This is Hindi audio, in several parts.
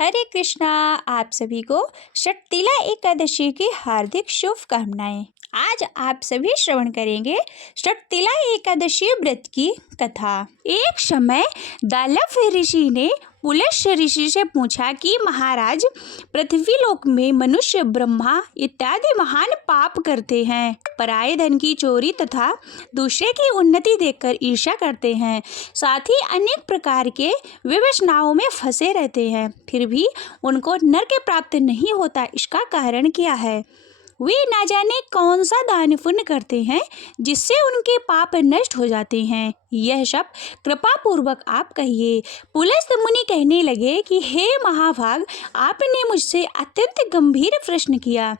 हरे कृष्णा। आप सभी को षटतिला एकादशी की हार्दिक शुभकामनाएं। आज आप सभी श्रवण करेंगे षटतिला एकादशी व्रत की कथा। एक समय दालव ऋषि ने पुलस्त्य ऋषि से पूछा कि महाराज, पृथ्वी लोक में मनुष्य ब्रह्मा इत्यादि महान पाप करते हैं, पराये धन की चोरी तथा दूसरे की उन्नति देखकर ईर्ष्या करते हैं, साथ ही अनेक प्रकार के विवशनाओं में फंसे रहते हैं, फिर भी उनको नरक प्राप्त नहीं होता। इसका कारण क्या है? वे ना जाने कौन सा दान पुण्य करते हैं जिससे उनके पाप नष्ट हो जाते हैं। यह सब कृपा पूर्वक आप कहिए। पुलस्त्य मुनि कहने लगे कि हे महाभाग, आपने मुझसे अत्यंत गंभीर प्रश्न किया।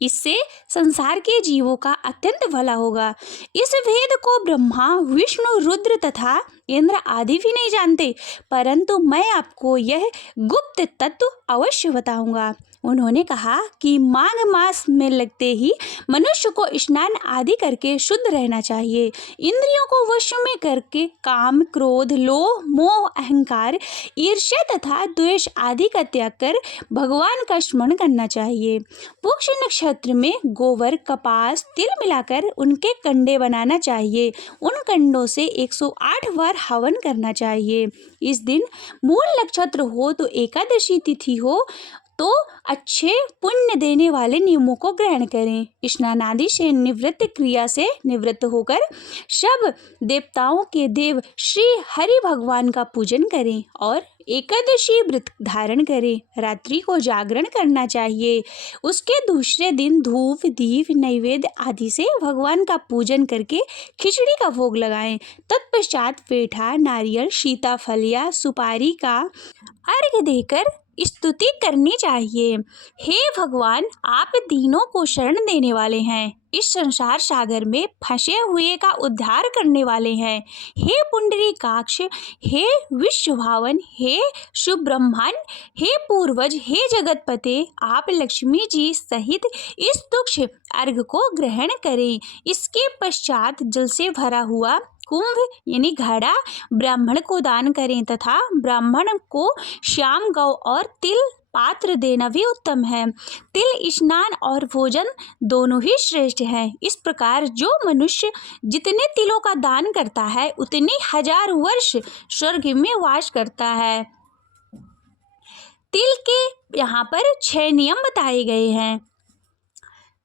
इससे संसार के जीवों का अत्यंत भला होगा। इस वेद को ब्रह्मा, विष्णु, रुद्र तथा इंद्र आदि भी नहीं जानते, परंतु मैं आपको यह गुप्त तत्व अवश्य बताऊंगा। उन्होंने कहा कि माघ मास में लगते ही मनुष्य को स्नान आदि करके शुद्ध रहना चाहिए। इंद्रियों को वश में करके काम, क्रोध, लोभ, मोह, अहंकार, ईर्ष्या तथा द्वेष आदि का त्याग कर भगवान का स्मरण करना चाहिए। पुष्य नक्षत्र में गोबर, कपास, तिल मिलाकर उनके कंडे बनाना चाहिए। उन कंडों से 108 बार हवन करना चाहिए। इस दिन मूल नक्षत्र हो तो एकादशी तिथि हो तो अच्छे पुण्य देने वाले नियमों को ग्रहण करें। स्नान आदि से निवृत्त क्रिया से निवृत्त होकर सब देवताओं के देव श्री हरि भगवान का पूजन करें और एकादशी व्रत धारण करें। रात्रि को जागरण करना चाहिए। उसके दूसरे दिन धूप, दीप, नैवेद्य आदि से भगवान का पूजन करके खिचड़ी का भोग लगाएं। तत्पश्चात पेठा, नारियल, सीताफल या सुपारी का अर्घ्य देकर स्तुति करनी चाहिए। हे भगवान, आप दीनों को शरण देने वाले हैं, इस संसार सागर में फंसे हुए का उद्धार करने वाले हैं। हे पुंडरीकाक्ष, हे विश्वभावन, हे सुब्रह्मण्य, हे पूर्वज, हे जगतपते, आप लक्ष्मी जी सहित इस तुक्ष अर्घ को ग्रहण करें। इसके पश्चात जल से भरा हुआ कुंभ यानी घड़ा ब्राह्मण को दान करें तथा ब्राह्मण को श्याम गौ और तिल पात्र देना भी उत्तम है। तिल स्नान और भोजन दोनों ही श्रेष्ठ हैं। इस प्रकार जो मनुष्य जितने तिलों का दान करता है उतने 1000 वर्ष स्वर्ग में वास करता है। तिल के यहाँ पर 6 नियम बताए गए हैं।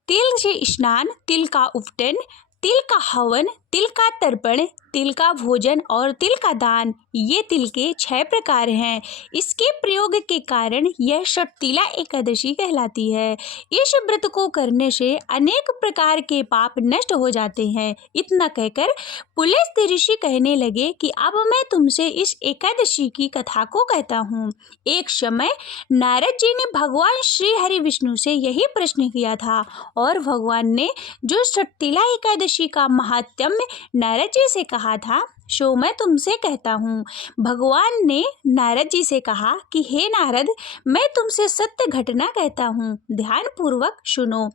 तिल से स्नान, तिल का उपटन, तिल का हवन, तिल का तर्पण, तिल का भोजन और तिल का दान, ये तिल के 6 प्रकार हैं। इसके प्रयोग के कारण यह षटतिला एकादशी कहलाती है। इस व्रत को करने से अनेक प्रकार के पाप नष्ट हो जाते हैं। इतना कहकर पुलस्त्य ऋषि कहने लगे कि अब मैं तुमसे इस एकादशी की कथा को कहता हूँ। एक समय नारद जी ने भगवान श्री हरि विष्णु से यही प्रश्न किया था और भगवान ने जो षटतिला एकादशी का महात्म्य नारद जी से कहा था सो मैं तुमसे कहता हूँ। भगवान ने नारद जी से कहा कि हे नारद, मैं तुमसे सत्य घटना कहता हूँ, ध्यान पूर्वक सुनो।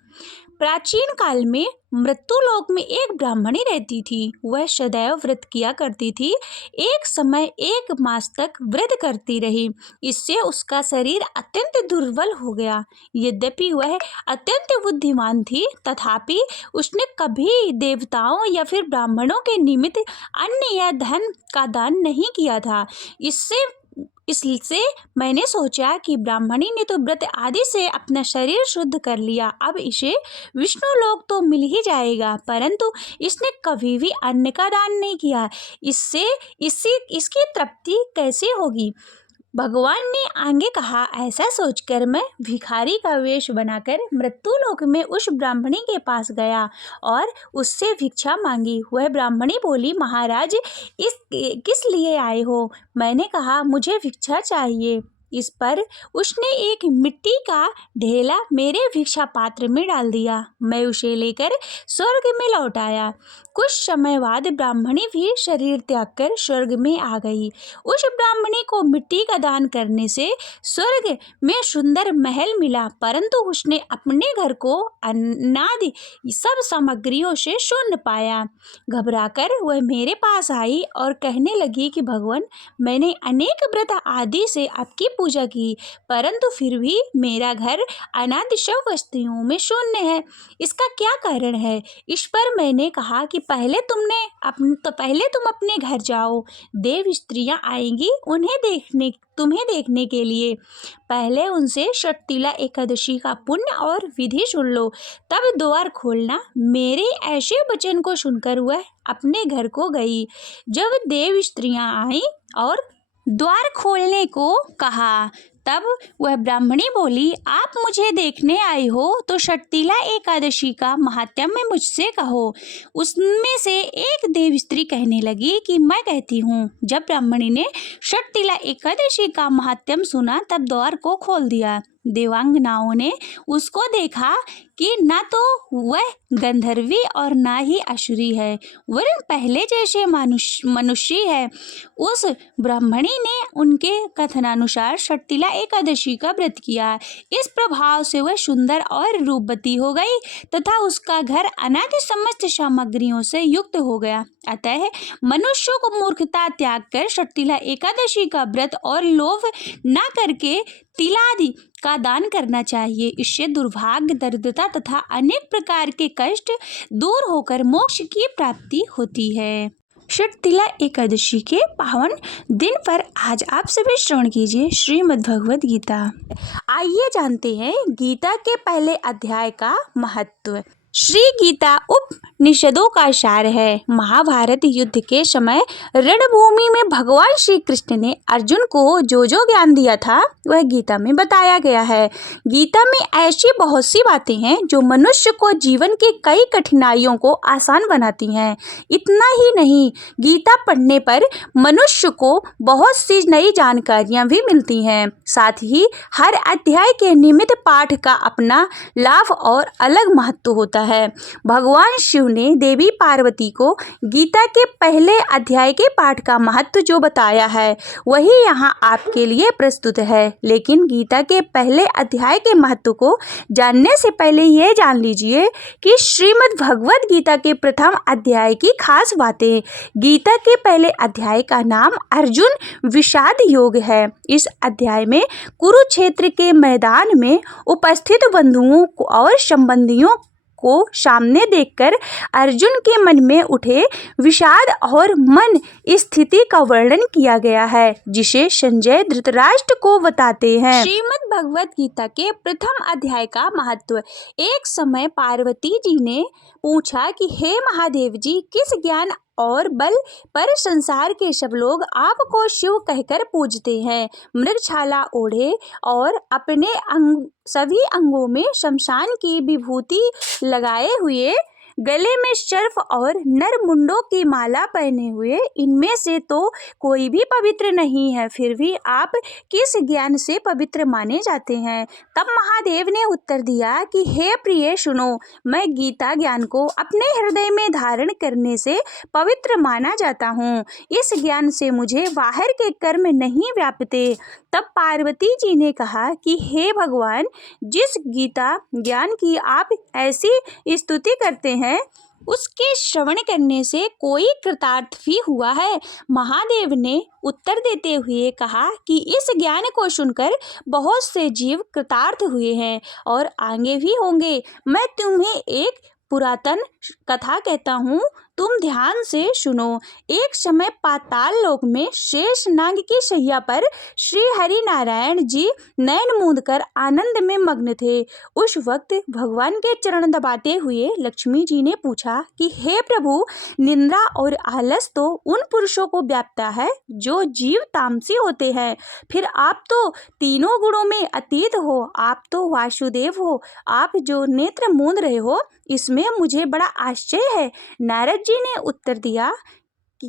प्राचीन काल में मृत्यु लोक में एक ब्राह्मणी रहती थी। वह सदैव व्रत किया करती थी। एक समय 1 मास तक व्रत करती रही। इससे उसका शरीर अत्यंत दुर्बल हो गया। यद्यपि वह अत्यंत बुद्धिमान थी, तथापि उसने कभी देवताओं या फिर ब्राह्मणों के निमित्त अन्न या धन का दान नहीं किया था। इससे मैंने सोचा कि ब्राह्मणी ने तो व्रत आदि से अपना शरीर शुद्ध कर लिया, अब इसे विष्णु लोक तो मिल ही जाएगा, परंतु इसने कभी भी अन्न का दान नहीं किया। इसकी तृप्ति कैसे होगी? भगवान ने आगे कहा, ऐसा सोचकर मैं भिखारी का वेश बनाकर मृत्यु लोक में उस ब्राह्मणी के पास गया और उससे भिक्षा मांगी। वह ब्राह्मणी बोली, महाराज, किस लिए आए हो? मैंने कहा, मुझे भिक्षा चाहिए। इस पर उसने एक मिट्टी का ढेला मेरे भिक्षा पात्र में डाल दिया। मैं उसे लेकर स्वर्ग में लौट आया। कुछ समय बाद ब्राह्मणी भी शरीर त्याग कर स्वर्ग में आ गई। उस ब्राह्मणी को मिट्टी का दान करने से स्वर्ग में सुंदर महल मिला, परंतु उसने अपने घर को अन्नादि सब सामग्रियों से शून्य पाया। घबराकर वह मेरे पास आई और कहने लगी कि भगवान, मैंने अनेक व्रत आदि से आपकी पूजा की, परंतु फिर भी मेरा घर अनाथ शव वस्तुओं में शून्य है। इसका क्या कारण है? इस पर मैंने कहा कि पहले तुम अपने घर जाओ, देव स्त्रियां आएंगी तुम्हें देखने के लिए। पहले उनसे षटतिला एकादशी का पुण्य और विधि सुन लो, तब द्वार खोलना। मेरे ऐसे वचन को सुनकर वह अपने घर को गई। जब देव स्त्रियां आईं और द्वार खोलने को कहा, तब वह ब्राह्मणी बोली, आप मुझे देखने आई हो तो षटतिला एकादशी का महात्म्य मुझसे कहो। उसमें से एक देव स्त्री कहने लगी कि मैं कहती हूँ। जब ब्राह्मणी ने षटतिला एकादशी का महात्म्य सुना, तब द्वार को खोल दिया। देवांगनाओं ने उसको देखा कि न तो वह गंधर्वी और न ही असुरी है, वरन पहले जैसे मनुष्य है। उस ब्राह्मणी ने उनके कथनानुसार षटतिला एकादशी का व्रत किया। इस प्रभाव से वह सुंदर और रूपवती हो गई तथा उसका घर अनादि समस्त सामग्रियों से युक्त हो गया। अतः मनुष्यों को मूर्खता त्याग कर षटतिला एकादशी का व्रत और लोभ न करके तिलादि का दान करना चाहिए। इससे दुर्भाग्य, दरिद्रता तथा अनेक प्रकार के कष्ट दूर होकर मोक्ष की प्राप्ति होती है। षटतिला एकादशी के पावन दिन पर आज आप सभी श्रवण कीजिए श्रीमद् भगवद गीता। आइए जानते हैं गीता के पहले अध्याय का महत्व। श्री गीता उपनिषदों का सार है। महाभारत युद्ध के समय रणभूमि में भगवान श्री कृष्ण ने अर्जुन को जो जो ज्ञान दिया था वह गीता में बताया गया है। गीता में ऐसी बहुत सी बातें हैं जो मनुष्य को जीवन की कई कठिनाइयों को आसान बनाती हैं। इतना ही नहीं, गीता पढ़ने पर मनुष्य को बहुत सी नई जानकारियां भी मिलती हैं। साथ ही हर अध्याय के निमित्त पाठ का अपना लाभ और अलग महत्व होता है। भगवान शिव ने देवी पार्वती को गीता के पहले अध्याय के पाठ का महत्व जो बताया है वही यहाँ आपके लिए प्रस्तुत है। लेकिन गीता के पहले अध्याय के महत्व को जानने से पहले ये जान लीजिए कि श्रीमद् भगवद गीता के प्रथम अध्याय की खास बातें। गीता के पहले अध्याय का नाम अर्जुन विषाद योग है। इस अध्याय में कुरुक्षेत्र के मैदान में उपस्थित बंधुओं और संबंधियों को सामने देखकर अर्जुन के मन में उठे विषाद और मन स्थिति का वर्णन किया गया है, जिसे संजय धृतराष्ट्र को बताते हैं। श्रीमद् भगवद गीता के प्रथम अध्याय का महत्व। एक समय पार्वती जी ने पूछा कि हे महादेव जी, किस ज्ञान और बल पर संसार के सब लोग आपको शिव कहकर पूजते हैं? मृगछाला ओढ़े और अपने सभी अंगों में शमशान की विभूति लगाए हुए, गले में सर्प और नरमुंडों की माला पहने हुए, इनमें से तो कोई भी पवित्र नहीं है, फिर भी आप किस ज्ञान से पवित्र माने जाते हैं? तब महादेव ने उत्तर दिया कि हे प्रिय सुनो, मैं गीता ज्ञान को अपने हृदय में धारण करने से पवित्र माना जाता हूँ। इस ज्ञान से मुझे बाहर के कर्म नहीं व्यापते। तब पार्वती जी ने कहा कि हे भगवान, जिस गीता ज्ञान की आप ऐसी स्तुति करते हैं उसके श्रवण करने से कोई कृतार्थ भी हुआ है? महादेव ने उत्तर देते हुए कहा कि इस ज्ञान को सुनकर बहुत से जीव कृतार्थ हुए हैं और आगे भी होंगे। मैं तुम्हें एक पुरातन कथा कहता हूँ, तुम ध्यान से सुनो। एक समय पाताल लोक में शेष नाग की शैया पर श्री हरि नारायण जी नयन मूंद कर आनंद में मग्न थे। उस वक्त भगवान के चरण दबाते हुए लक्ष्मी जी ने पूछा कि हे प्रभु, निंदा और आलस तो उन पुरुषों को व्यापता है जो जीव तामसी होते हैं, फिर आप तो तीनों गुणों में अतीत हो, आप तो वासुदेव हो, आप जो नेत्र मूंद रहे हो इसमें मुझे बड़ा आश्चर्य है। नारद जी ने उत्तर दिया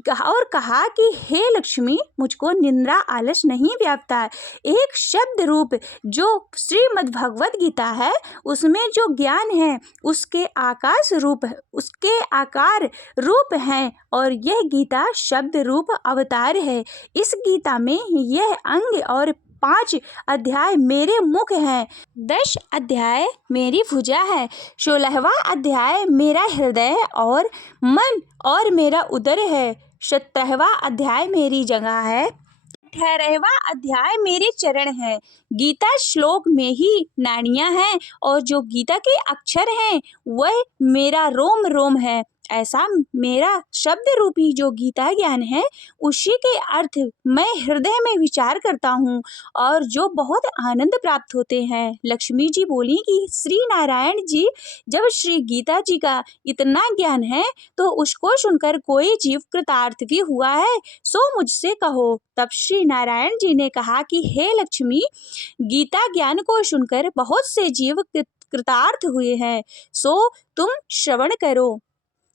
कहा कि हे लक्ष्मी, मुझको निंद्रा आलस नहीं व्यापता है। एक शब्द रूप जो श्रीमद् भगवद गीता है उसमें जो ज्ञान है उसके आकार रूप है और यह गीता शब्द रूप अवतार है। इस गीता में यह अंग और 5 अध्याय मेरे मुख हैं, 10 अध्याय मेरी भुजा है, 16वां अध्याय मेरा हृदय और मन और मेरा उदर है, 17वां अध्याय मेरी जगह है, 18वां अध्याय मेरे चरण है। गीता श्लोक में ही नाड़ियां हैं और जो गीता के अक्षर हैं वह मेरा रोम रोम है। ऐसा मेरा शब्द रूपी जो गीता ज्ञान है उसी के अर्थ मैं हृदय में विचार करता हूँ और जो बहुत आनंद प्राप्त होते हैं। लक्ष्मी जी बोली कि श्री नारायण जी, जब श्री गीता जी का इतना ज्ञान है तो उसको सुनकर कोई जीव कृतार्थ भी हुआ है, सो मुझसे कहो। तब श्री नारायण जी ने कहा कि हे लक्ष्मी, गीता ज्ञान को सुनकर बहुत से जीव कृतार्थ हुए हैं, सो तुम श्रवण करो।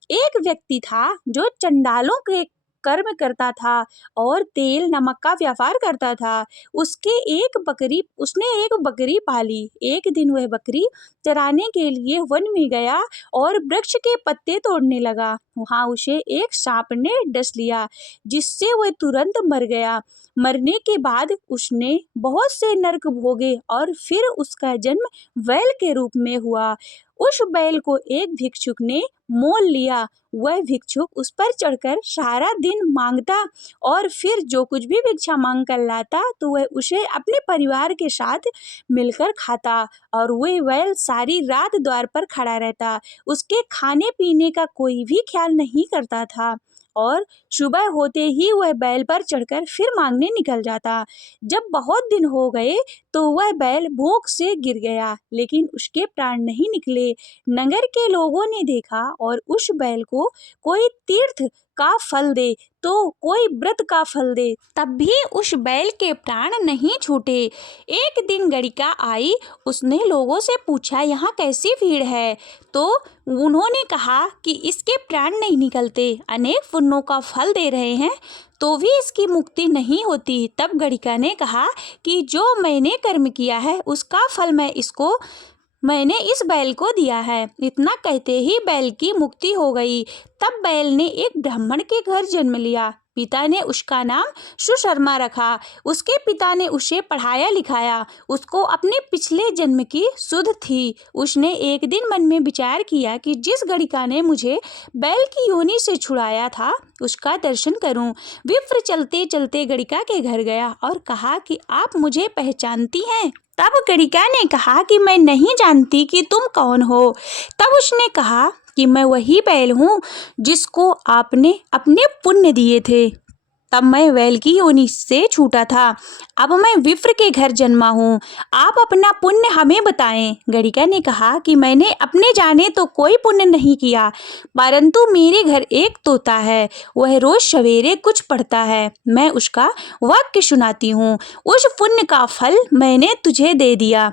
एक व्यक्ति था जो चंडालों के कर्म करता था और तेल नमक का व्यापार करता था। उसने एक बकरी पाली। एक दिन वह बकरी चराने के लिए वन में गया और वृक्ष के पत्ते तोड़ने लगा। वहां उसे एक सांप ने डस लिया, जिससे वह तुरंत मर गया। मरने के बाद उसने बहुत से नरक भोगे और फिर उसका जन्म बैल के रूप में हुआ। उस बैल को एक भिक्षुक ने मोल लिया। वह भिक्षुक उस पर चढ़कर सारा दिन मांगता और फिर जो कुछ भी भिक्षा मांग कर लाता तो वह उसे अपने परिवार के साथ मिलकर खाता और वह बैल सारी रात द्वार पर खड़ा रहता। उसके खाने पीने का कोई भी ख्याल नहीं करता था और सुबह होते ही वह बैल पर चढ़कर फिर मांगने निकल जाता। जब बहुत दिन हो गए तो वह बैल भूख से गिर गया, लेकिन उसके प्राण नहीं निकले। नगर के लोगों ने देखा और उस बैल को कोई तीर्थ का फल दे तो कोई व्रत का फल दे, तब भी उस बैल के प्राण नहीं छूटे। एक दिन गड़िका आई। उसने लोगों से पूछा, यहाँ कैसी भीड़ है? तो उन्होंने कहा कि इसके प्राण नहीं निकलते, अनेक पुण्यों का फल दे रहे हैं तो भी इसकी मुक्ति नहीं होती। तब गड़िका ने कहा कि जो मैंने कर्म किया है उसका फल मैंने इस बैल को दिया है। इतना कहते ही बैल की मुक्ति हो गई। तब बैल ने एक ब्राह्मण के घर जन्म लिया। पिता ने उसका नाम सुशर्मा रखा। उसके पिता ने उसे पढ़ाया लिखाया। उसको अपने पिछले जन्म की सुध थी। उसने एक दिन मन में विचार किया कि जिस गड़िका ने मुझे बैल की योनि से छुड़ाया था उसका दर्शन करूं। विप्र चलते चलते गड़िका के घर गया और कहा कि आप मुझे पहचानती हैं? तब गड़िका ने कहा कि मैं नहीं जानती कि तुम कौन हो। तब उसने कहा कि मैं वही बैल हूँ जिसको आपने अपने पुण्य दिए थे। तब मैं बैल की योनि से छूटा था। अब मैं विप्र के घर जन्मा हूँ। आप अपना पुण्य हमें बताएं। गड़िका ने कहा कि मैंने अपने जाने तो कोई पुण्य नहीं किया, परंतु मेरे घर एक तोता है। वह रोज सवेरे कुछ पढ़ता है। मैं उसका वाक्य सुनाती हूँ। उस पुण्य का फल मैंने तुझे दे दिया।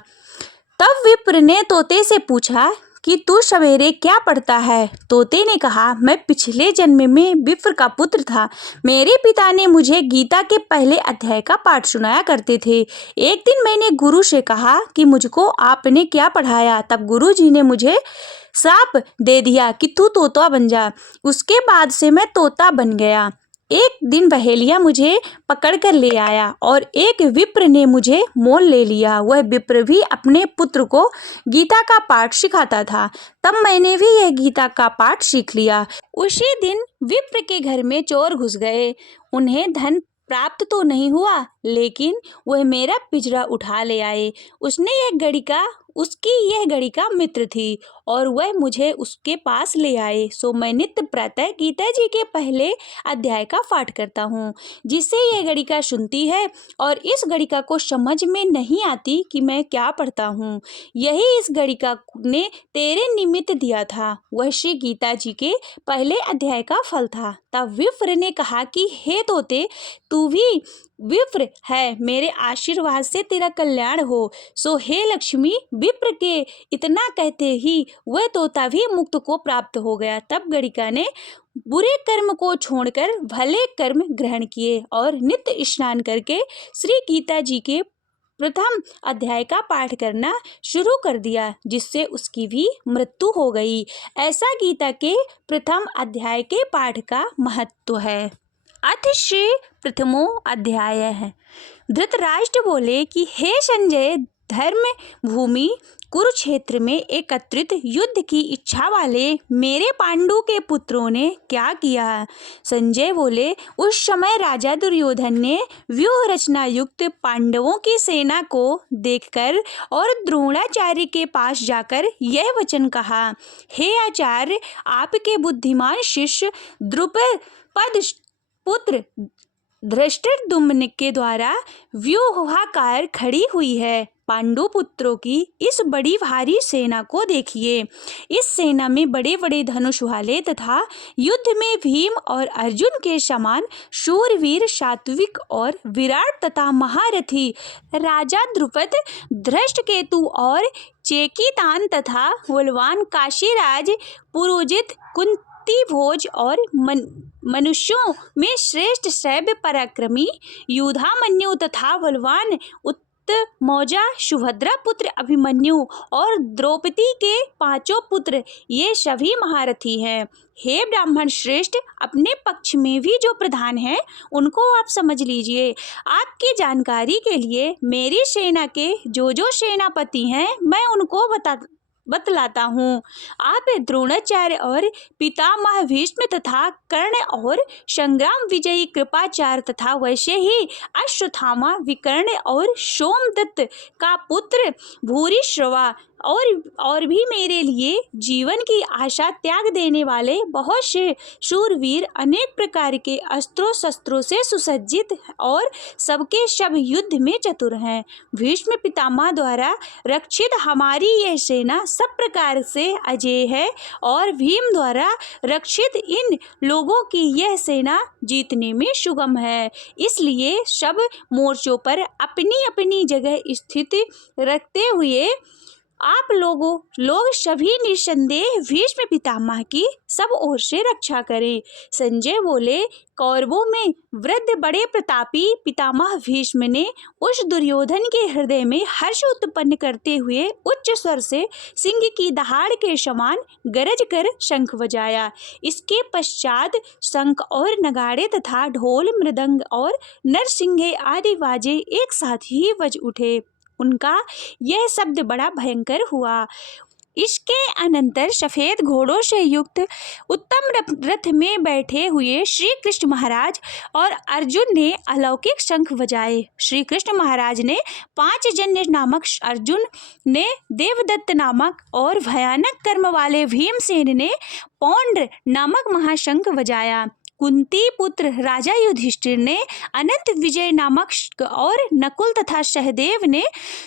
तब विप्र ने तोते से पूछा कि तू सवेरे क्या पढ़ता है? तोते ने कहा, मैं पिछले जन्म में विप्र का पुत्र था। मेरे पिता ने मुझे गीता के पहले अध्याय का पाठ सुनाया करते थे। एक दिन मैंने गुरु से कहा कि मुझको आपने क्या पढ़ाया? तब गुरु जी ने मुझे श्राप दे दिया कि तू तोता बन जा। उसके बाद से मैं तोता बन गया। एक दिन बहेलिया मुझे पकड़ कर ले आया और एक विप्र ने मुझे मोल ले लिया। वह विप्र भी अपने पुत्र को गीता का पाठ सिखाता था। तब मैंने भी यह गीता का पाठ सीख लिया। उसी दिन विप्र के घर में चोर घुस गए। उन्हें धन प्राप्त तो नहीं हुआ, लेकिन वह मेरा पिंजरा उठा ले आए। उसकी यह गड़िका मित्र थी और वह मुझे उसके पास ले आए। सो मैं नित्य प्रातः गीता जी के पहले अध्याय का पाठ करता हूँ, जिससे यह गड़िका सुनती है और इस गड़िका को समझ में नहीं आती कि मैं क्या पढ़ता हूँ। यही इस गड़िका ने तेरे निमित्त दिया था। वह श्री गीता जी के पहले अध्याय का फल था। तब विप्र ने कहा कि हे तोते, तू भी विप्र है, मेरे आशीर्वाद से तेरा कल्याण हो। सो हे लक्ष्मी, विप्र के इतना कहते ही वह तोता भी मुक्त को प्राप्त हो गया। तब गड़िका ने बुरे कर्म को छोड़कर भले कर्म ग्रहण किए और नित्य स्नान करके श्री गीता जी के प्रथम अध्याय का पाठ करना शुरू कर दिया, जिससे उसकी भी मृत्यु हो गई। ऐसा गीता के प्रथम अध्याय के पाठ का महत्व है। अथ श्री प्रथमो अध्याय है। धृतराष्ट्र बोले कि हे संजय, धर्म भूमि कुरुक्षेत्र में एकत्रित युद्ध की इच्छा वाले मेरे पांडु के पुत्रों ने क्या किया? संजय बोले, उस समय राजा दुर्योधन ने व्यूह रचना युक्त पांडवों की सेना को देखकर और द्रोणाचार्य के पास जाकर यह वचन कहा, हे आचार्य, आपके बुद्धिमान शिष्य द्रुपद पुत्र धृष्टद्युम्न के द्वारा व्यूहाकार खड़ी हुई है पांडु पुत्रों की इस बड़ी भारी सेना को देखिए। इस सेना में बड़े बड़े धनुष वाले तथा युद्ध में भीम और अर्जुन के समान शूरवीर, सात्विक और विराट तथा महारथी राजा द्रुपद, धृष्टकेतु और चेकितान तथा बलवान काशीराज, पुरोजित, कुंतीभोज और मनुष्यों में श्रेष्ठ शैव्य पराक्रमी युधामन्यु तथा बलवान उत्तमौजा, सुभद्रा पुत्र अभिमन्यु और द्रौपदी के 5 पुत्र, ये सभी महारथी हैं। हे ब्राह्मण श्रेष्ठ, अपने पक्ष में भी जो प्रधान हैं उनको आप समझ लीजिए। आपकी जानकारी के लिए मेरी सेना के जो सेनापति हैं मैं उनको बतलाता हूँ। आप द्रोणाचार्य और पितामह भीष्म तथा कर्ण और संग्राम विजयी कृपाचार्य तथा वैसे ही अश्वत्थामा, विकर्ण और सोमदत्त का पुत्र भूरिश्रवा और भी मेरे लिए जीवन की आशा त्याग देने वाले बहुत से शूरवीर, अनेक प्रकार के अस्त्रों शस्त्रों से सुसज्जित और सबके सब युद्ध में चतुर हैं। भीष्म पितामह द्वारा रक्षित हमारी यह सेना सब प्रकार से अजेय है और भीम द्वारा रक्षित इन लोगों की यह सेना जीतने में सुगम है। इसलिए सब मोर्चों पर अपनी अपनी जगह स्थिति रखते हुए आप लोग सभी निसंदेह भीष्म पितामह की सब ओर से रक्षा करें। संजय बोले, कौरवों में वृद्ध बड़े प्रतापी पितामह भीष्म ने उस दुर्योधन के हृदय में हर्ष उत्पन्न करते हुए उच्च स्वर से सिंह की दहाड़ के समान गरज कर शंख बजाया। इसके पश्चात शंख और नगाड़े तथा ढोल, मृदंग और नरसिंगे आदि बाजे एक साथ ही बज उठे। उनका यह शब्द बड़ा भयंकर हुआ। इसके अनंतर सफेद घोड़ों से युक्त उत्तम रथ में बैठे हुए श्री कृष्ण महाराज और अर्जुन ने अलौकिक शंख बजाए। श्री कृष्ण महाराज ने पांचजन्य नामक अर्जुन ने देवदत्त नामक और भयानक कर्म वाले भीमसेन ने पौंड्र नामक महाशंख बजाया। कुंती पुत्र राजा युधिष्ठिर ने अनंत विजय नामक और नकुल तथा सहदेव ने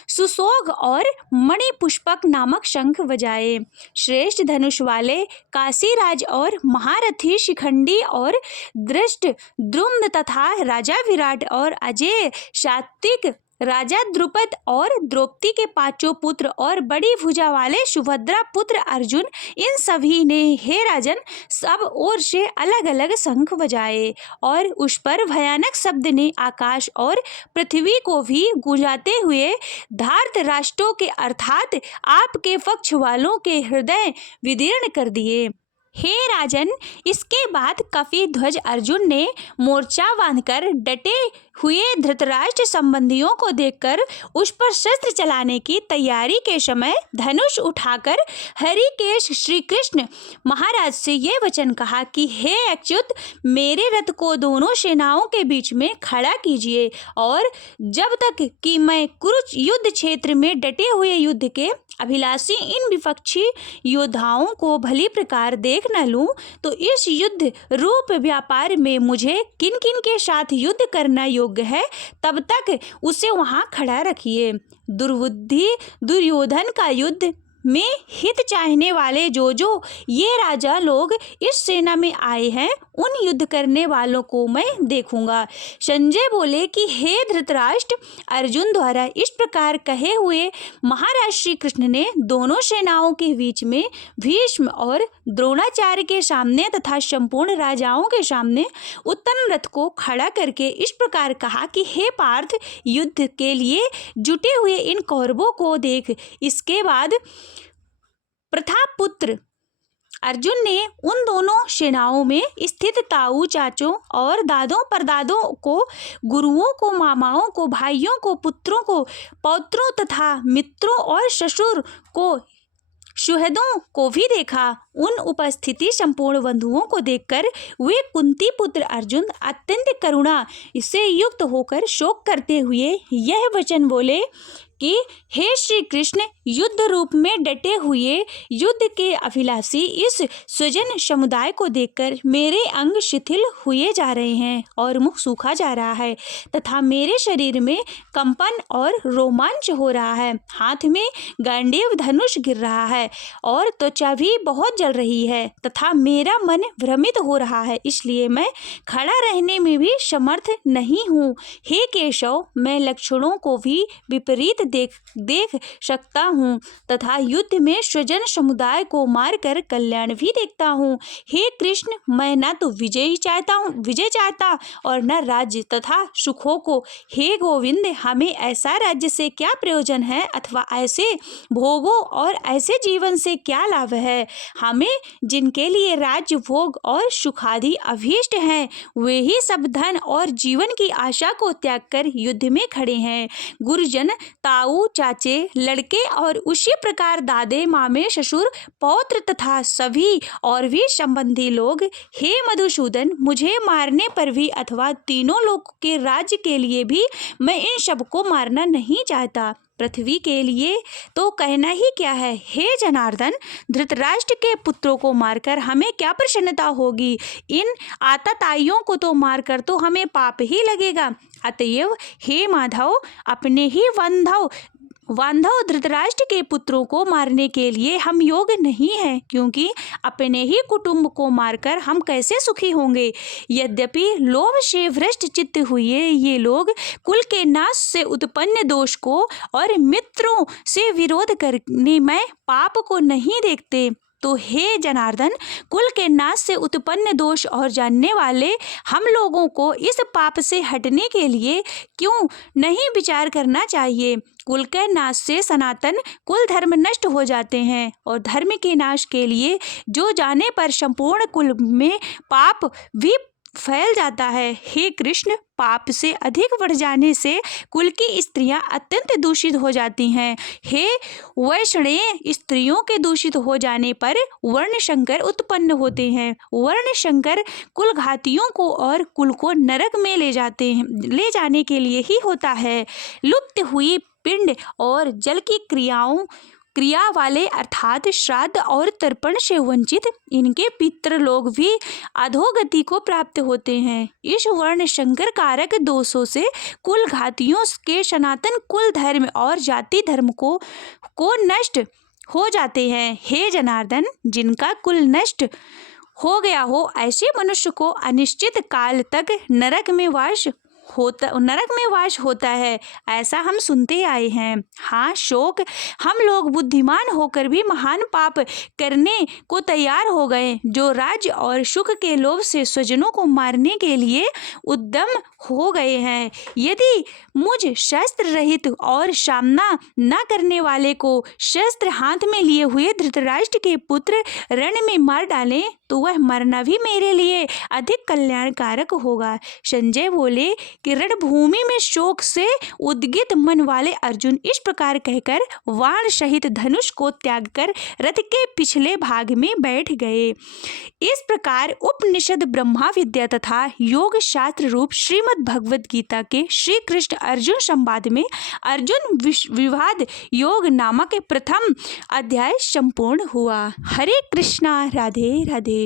सुसोग और मणिपुष्पक नामक शंख बजाए। श्रेष्ठ धनुष वाले काशीराज और महारथी शिखंडी और धृष्टद्युम्न तथा राजा विराट और अजय सात्विक राजा द्रुपद और द्रौपदी के 5 पुत्र और बड़ी भुजा वाले सुभद्रा पुत्र अर्जुन, इन सभी ने हे राजन सब ओर से अलग अलग शंख बजाए और उस पर भयानक शब्द ने आकाश और पृथ्वी को भी गूंजाते हुए धार्तराष्ट्रों के अर्थात आपके पक्ष वालों के हृदय विदीर्ण कर दिए। हे राजन, इसके बाद कपिध्वज अर्जुन ने मोर्चा बांधकर डटे हुए धृतराष्ट्र संबंधियों को देखकर उस पर शस्त्र चलाने की तैयारी के समय धनुष उठाकर हरिकेश श्री कृष्ण महाराज से यह वचन कहा कि हे अच्युत, मेरे रथ को दोनों सेनाओं के बीच में खड़ा कीजिए और जब तक कि मैं कुरुक्ष युद्ध क्षेत्र में डटे हुए युद्ध के अभिलाषी इन विपक्षी योद्धाओं को भली प्रकार देख न लूं, तो इस युद्ध रूप व्यापार में मुझे किन किन के साथ युद्ध करना योग्य है तब तक उसे वहां खड़ा रखिए। दुर्बुद्धि दुर्योधन का युद्ध में हित चाहने वाले जो ये राजा लोग इस सेना में आए हैं, उन युद्ध करने वालों को मैं देखूंगा। संजय बोले कि हे धृतराष्ट्र, अर्जुन द्वारा इस प्रकार कहे हुए महाराज श्री कृष्ण ने दोनों सेनाओं के बीच में भीष्म और द्रोणाचार्य के सामने तथा संपूर्ण राजाओं के सामने उत्तम रथ को खड़ा करके इस प्रकार कहा कि हे पार्थ, युद्ध के लिए जुटे हुए इन कौरवों को देख। इसके बाद प्रतापपुत्र अर्जुन ने उन दोनों सेनाओं में स्थित ताऊ चाचों और दादों परदादों को, गुरुओं को, मामाओं को, भाइयों को, पुत्रों को, पौत्रों तथा मित्रों और ससुर को, सुहृदों को भी देखा। उन उपस्थिति संपूर्ण बंधुओं को देखकर वे कुंती पुत्र अर्जुन अत्यंत करुणा से युक्त होकर शोक करते हुए यह वचन बोले कि हे श्री कृष्ण, युद्ध रूप में डटे हुए युद्ध के अभिलाषी इस स्वजन समुदाय को देखकर मेरे अंग शिथिल हुए जा रहे हैं और मुख सूखा जा रहा है तथा मेरे शरीर में कंपन और रोमांच हो रहा है। हाथ में गांडीव धनुष गिर रहा है और त्वचा भी बहुत जल रही है तथा मेरा मन भ्रमित हो रहा है, इसलिए मैं खड़ा रहने में भी समर्थ नहीं हूँ। हे केशव, मैं लक्षणों को भी विपरीत देख सकता हूँ तथा युद्ध में स्वजन समुदाय को मारकर कल्याण भी देखता हूँ। हे कृष्ण, मैं न तो विजय चाहता और न राज्य तथा सुखों को। हे गोविंद, हमें ऐसा राज्य से क्या प्रयोजन है अथवा ऐसे भोगों और ऐसे जीवन से क्या लाभ है। हमें जिनके लिए राज्य, भोग और सुखादि अभीष्ट हैं, वे ही सब धन और जीवन की आशा को त्याग कर युद्ध में खड़े हैं। गुरुजन, ताऊ, चाचे, लड़के और उसी प्रकार दादे, मामे, ससुर, पौत्र तथा सभी और भी संबंधी लोग, हे मधुसूदन, मुझे मारने पर भी अथवा तीनों लोग के राज्य के लिए भी मैं इन सबको मारना नहीं चाहता। पृथ्वी के लिए तो कहना ही क्या है। हे जनार्दन, धृतराष्ट्र के पुत्रों को मारकर हमें क्या प्रसन्नता होगी। इन आतताइयों को तो मारकर तो हमें पाप ही लगेगा। अतएव हे माधव, अपने ही वांधव धृतराष्ट्र के पुत्रों को मारने के लिए हम योग्य नहीं हैं, क्योंकि अपने ही कुटुंब को मारकर हम कैसे सुखी होंगे। यद्यपि लोभ से भ्रष्ट चित्त हुए ये लोग कुल के नाश से उत्पन्न दोष को और मित्रों से विरोध करने में पाप को नहीं देखते, तो हे जनार्दन, कुल के नाश से उत्पन्न दोष और जानने वाले हम लोगों को इस पाप से हटने के लिए क्यों नहीं विचार करना चाहिए। कुल के नाश से सनातन कुल धर्म नष्ट हो जाते हैं और धर्म के नाश के लिए जो जाने पर संपूर्ण कुल में पाप भी फैल जाता है। हे कृष्ण, पाप से अधिक बढ़ जाने से कुल की स्त्रियां अत्यंत दूषित हो जाती हैं। हे वैष्णेय, स्त्रियों के दूषित हो जाने पर वर्ण संकर उत्पन्न होते हैं। वर्ण संकर कुल घातियों को और कुल को नरक में ले जाने के लिए ही होता है। लुप्त हुई पिंड और जल की क्रिया वाले अर्थात श्राद्ध और तर्पण से वंचित इनके पितृ लोग भी अधोगति को प्राप्त होते हैं। इस वर्ण संकर कारक दोषों से कुल घातियों के सनातन कुल धर्म और जाति धर्म को नष्ट हो जाते हैं। हे जनार्दन, जिनका कुल नष्ट हो गया हो, ऐसे मनुष्य को अनिश्चित काल तक नरक में वास होता है, ऐसा हम सुनते आए हैं। हाँ शोक, हम लोग बुद्धिमान होकर भी महान पाप करने को तैयार हो गए, जो राज्य और सुख के लोभ से स्वजनों को मारने के लिए उद्यम हो गए हैं। यदि मुझ शस्त्र रहित और सामना न करने वाले को शस्त्र हाथ में लिए हुए धृतराष्ट्र के पुत्र रण में मार डालें, तो वह मरना भी मेरे लिए अधिक कल्याणकारक होगा। संजय बोले कि रणभूमि में शोक से उद्गित मन वाले अर्जुन इस प्रकार कहकर वाण सहित धनुष को त्याग कर रथ के पिछले भाग में बैठ गए। इस प्रकार उपनिषद, ब्रह्मा विद्या तथा योग शास्त्र रूप श्रीमद् भगवद गीता के श्री कृष्ण अर्जुन संवाद में अर्जुन विवाद योग नामक प्रथम अध्याय संपूर्ण हुआ। हरे कृष्णा, राधे राधे।